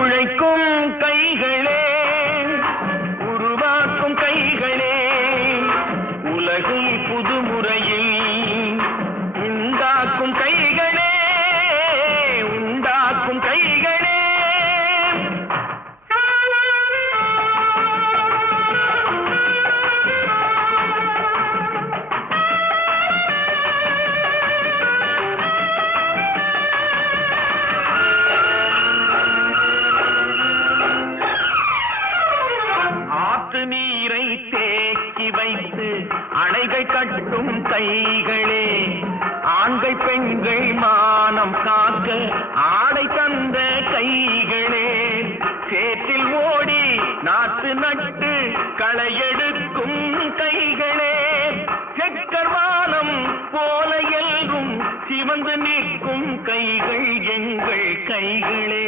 உழைக்கும் கைகளே, உருவாக்கும் கைகளே, உலகை புதுமுறையில் உண்டாக்கும் கைகளே, உண்டாக்கும் கைகளே. ஆற்று நீரை தேக்கி வைத்து அணைகள் கட்டும் கைகளே, ஆண்கள் பெண்கள் மானம் காக்க ஆடை தந்த கைகளே, சேற்றில் ஓடி நாற்று நட்டு களையெடுக்கும் கைகளே, செக்கர்வானம் போல எல்லும் சிவந்து நிற்கும் கைகள் எங்கள் கைகளே.